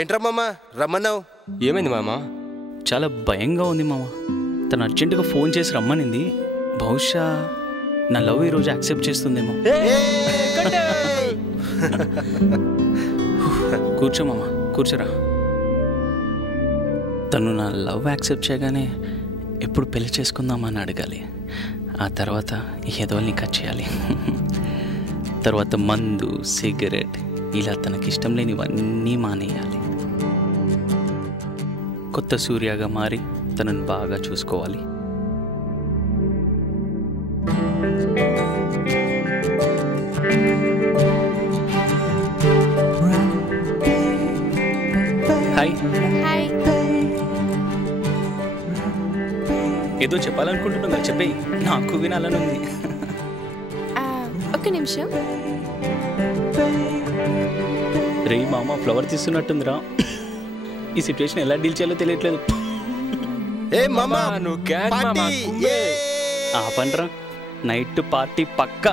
ఏంట్రా మామ రమ్మన్నావు? ఏమైంది మామ? చాలా భయంగా ఉంది మామ. తను అర్జెంటుగా ఫోన్ చేసి రమ్మనింది. బహుశా నా లవ్ ఈరోజు యాక్సెప్ట్ చేస్తుందేమో. కూర్చో మామ, కూర్చోరా. తను నా లవ్ యాక్సెప్ట్ చేయగానే ఎప్పుడు పెళ్లి చేసుకుందామని అడగాలి. ఆ తర్వాత ఏదోని కట్ చేయాలి. తర్వాత మందు, సిగరెట్ ఇలా తనకిష్టం లేనివన్నీ మానేయాలి. కొత్త సూర్యగా మారి తనను బాగా చూసుకోవాలి. హాయ్. ఏదో చెప్పాలనుకుంటున్నా, చెప్పేయి, నాకు వినాలని ఉంది. ఒక్క నిమిషం. రే మామ, ఫ్లవర్ తీస్తున్నట్టుందిరా. ఈ సిచ్యువేషన్ ఎలా డీల్ చేయాలో తెలియట్లేదు. ఆపండ్రా, నైట్ పార్టీ పక్కా.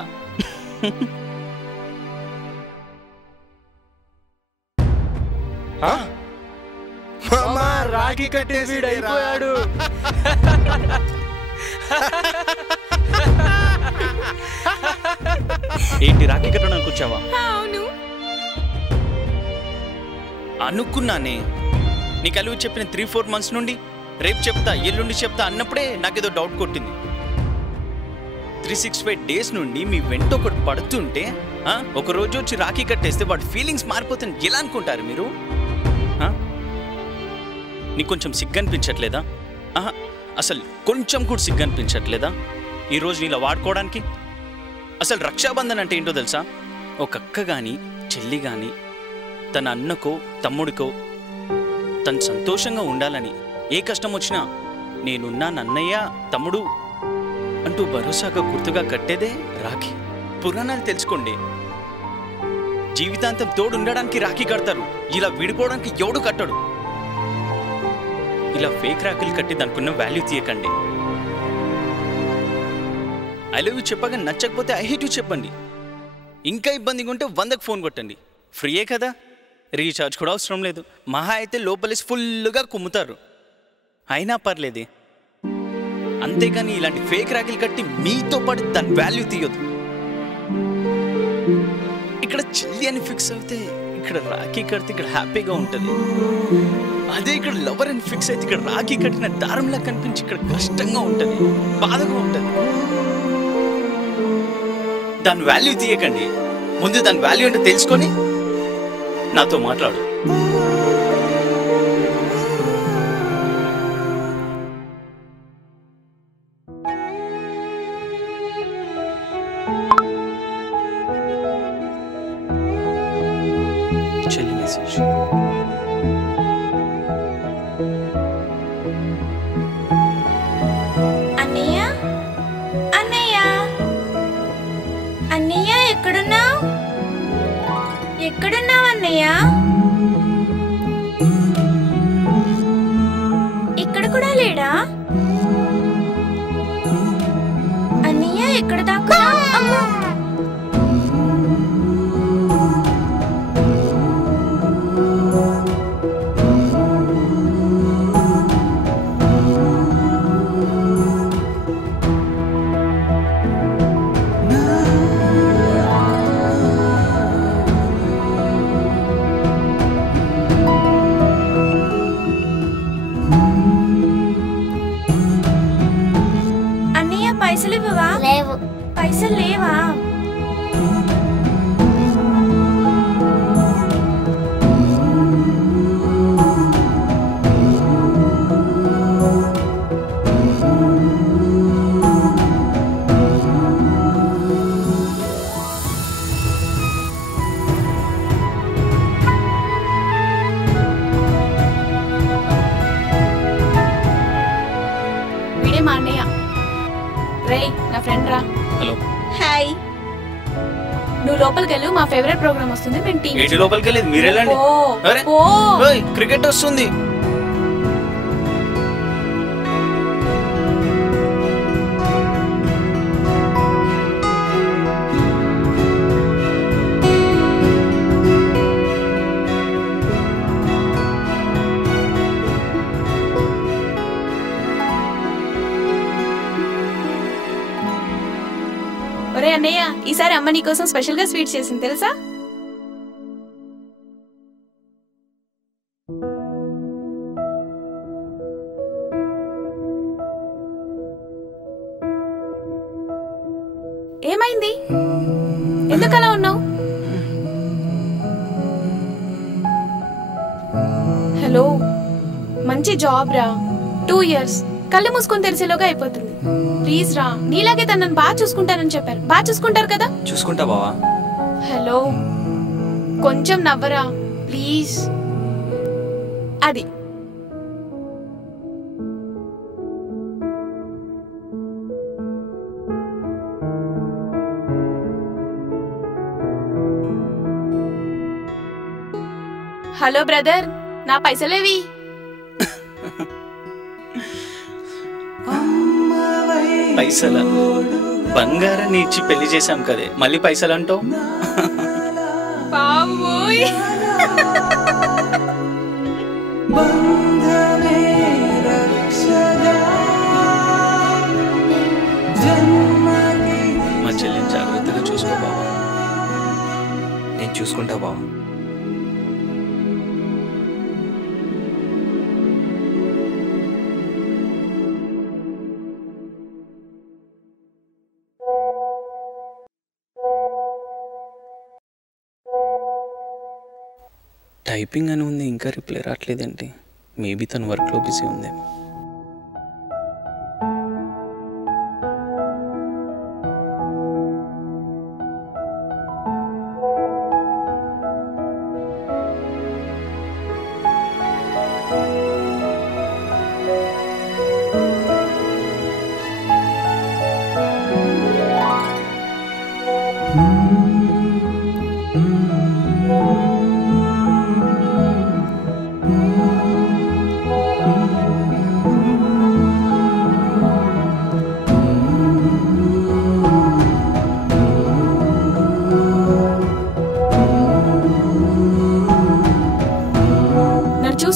రాఖీ కట్టేసి అయిపోయాడు. ఏంటి రాఖీ కట్టడానికి వచ్చావా? అవును అనుకున్నానే. నీకు అలివి చెప్పిన 3-4 months నుండి రేపు చెప్తా, ఎల్లుండి చెప్తా అన్నప్పుడే నాకేదో డౌట్ కొట్టింది. 365 days నుండి మీ వెంట ఒకటి పడుతుంటే ఒకరోజు వచ్చి రాఖీ కట్టేస్తే వాడి ఫీలింగ్స్ మారిపోతాను ఎలా అనుకుంటారు మీరు? నీకు కొంచెం సిగ్గనిపించట్లేదా? అసలు కొంచెం కూడా సిగ్గనిపించట్లేదా ఈరోజు నీలా వాడుకోవడానికి? అసలు రక్షాబంధన్ అంటే ఏంటో తెలుసా? ఒక అక్క కానీ చెల్లి కానీ తన అన్నకో తమ్ముడికో తను సంతోషంగా ఉండాలని ఏ కష్టం వచ్చినా నేనున్నా అన్నయ్య తమ్ముడు అంటూ భరోసాగా గుర్తుగా కట్టేదే రాఖీ. పురాణాలు తెలుసుకోండి. జీవితాంతం తోడుండడానికి రాఖీ కడతారు, ఇలా విడిపోవడానికి ఎవడు కట్టడు. ఇలా ఫేక్ రాఖీలు కట్టి దానికున్న వాల్యూ తీయకండి. ఐ లవ్ యూ చెప్పగా నచ్చకపోతే ఐ హేట్ యూ చెప్పండి. ఇంకా ఇబ్బందిగా ఉంటే 100కి ఫోన్ కొట్టండి, ఫ్రీయే కదా. రీఛార్జ్ కూడా అవసరం లేదు. మహా అయితే లోపలేసి ఫుల్గా కుమ్ముతారు, అయినా పర్లేదే. అంతేగాని ఇలాంటి ఫేక్ రాఖీలు కట్టి మీతో పాటు దాని వాల్యూ తీయొద్దు. ఇక్కడ చెల్లి అని ఫిక్స్ అయితే ఇక్కడ రాఖీ కడితే ఇక్కడ హ్యాపీగా ఉంటుంది. అదే ఇక్కడ లవర్ అని ఫిక్స్ అయితే ఇక్కడ రాఖీ కట్టిన దారంలా కనిపించి ఇక్కడ కష్టంగా ఉంటుంది, బాధగా ఉంటుంది. దాని వాల్యూ తీయకండి. ముందు దాని వాల్యూ అంటే తెలుసుకొని నాతో మాట్లాడు. చెల్లి మెసేజ్. అన్నయ్య, అన్నయ్య, అన్నయ్య ఎక్కడున్నావు? ఎక్కడున్నావు అన్నయ్య? ఇక్కడ కూడా లేడా? అన్నయ్య ఎక్కడ దాకా? అమ్మో, పైసలు ఇవ్వవా? లేవు. పైసలు లేవా? వీడే మా అన్నయ్య. రే నా ఫ్రెండ్ రా. హలో. హాయ్. నువ్వు లోపలికి వెళ్ళు, మా ఫేవరెట్ ప్రోగ్రామ్ వస్తుంది. మేము టీవీ ఏంటి లోపలికి వెళ్ళేది? మీరు వెళ్ళండి. అరే ఓయ్, క్రికెట్ వస్తుంది. ఒరే అన్నయ్య, ఈసారి అమ్మ నీకోసం స్పెషల్ గా స్వీట్స్ చేసింది తెలుసా? ఏమైంది? ఎందుకలా ఉన్నావు? హలో, మంచి జాబ్ రా, 2 years, కళ్ళు మూసుకొని తెరిచేలోగా అయిపోతుంది. ప్లీజ్ రా, నీలాగే తనని బాగా చూసుకుంటానని చెప్పారు. బాగా చూసుకుంటారు కదా? చూసుకుంటా బావా. హలో, కొంచెం నవ్వరా ప్లీజ్. అది హలో బ్రదర్, నా పైసలేవి? పైసల బంగారాన్ని ఇచ్చి పెళ్లి చేశాం కదే, మళ్ళీ పైసలు అంటావు? బాబోయ్, మా చెల్లిని జాగ్రత్తగా చూసుకో బాబా. నేను చూసుకుంటా బావా. టైపింగ్ అని ఉంది, ఇంకా రిప్లై రావట్లేదేంటి? మేబీ తను వర్క్లో బిజీ ఉందేమో.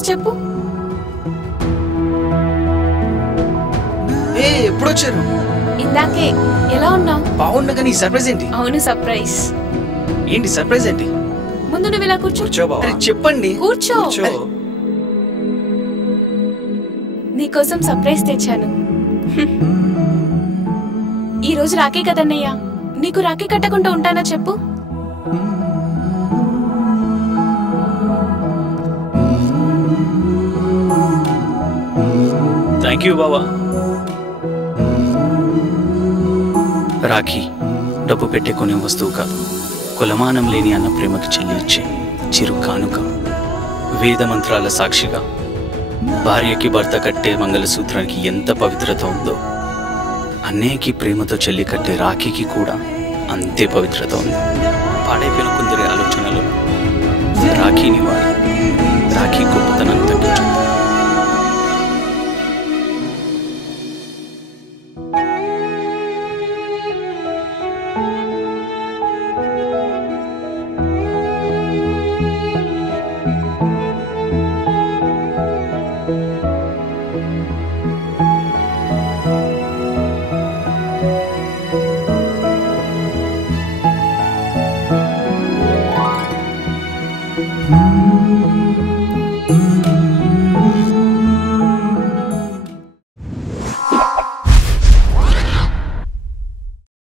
చెప్పు. ఎప్పుడు వచ్చారు? ఇందాకే. ఎలా ఉన్నావు? బాగున్నా, కానీ సర్ప్రైజ్ ఏంటి? అవును, సర్ప్రైజ్. ఏంటి సర్ప్రైజ్ ఏంటి? ముందు నువ్వు ఇలా కూర్చో. చెప్పండి. కూర్చో. నీకోసం సర్ప్రైజ్ తెచ్చాను. ఈ రోజు రాఖీ కదన్నయ్య, నీకు రాఖీ కట్టకుండా ఉంటానా చెప్పు? థ్యాంక్ యూ బాబా. రాఖీ డబ్బు పెట్టి కొనే వస్తువు కాదు, కులమానం లేని అన్న ప్రేమకి చెల్లి ఇచ్చే చిరు కానుక. వేద మంత్రాల సాక్షిగా భార్యకి భర్త కట్టే మంగళసూత్రానికి ఎంత పవిత్రత ఉందో, అన్నయ్యకి ప్రేమతో చెల్లి కట్టే రాఖీకి కూడా అంతే పవిత్రత ఉంది. పాడైపోయిన కొందరి ఆలోచనలు రాఖీని వాడి రాఖీ గొప్పతనాన్ని తగ్గించు.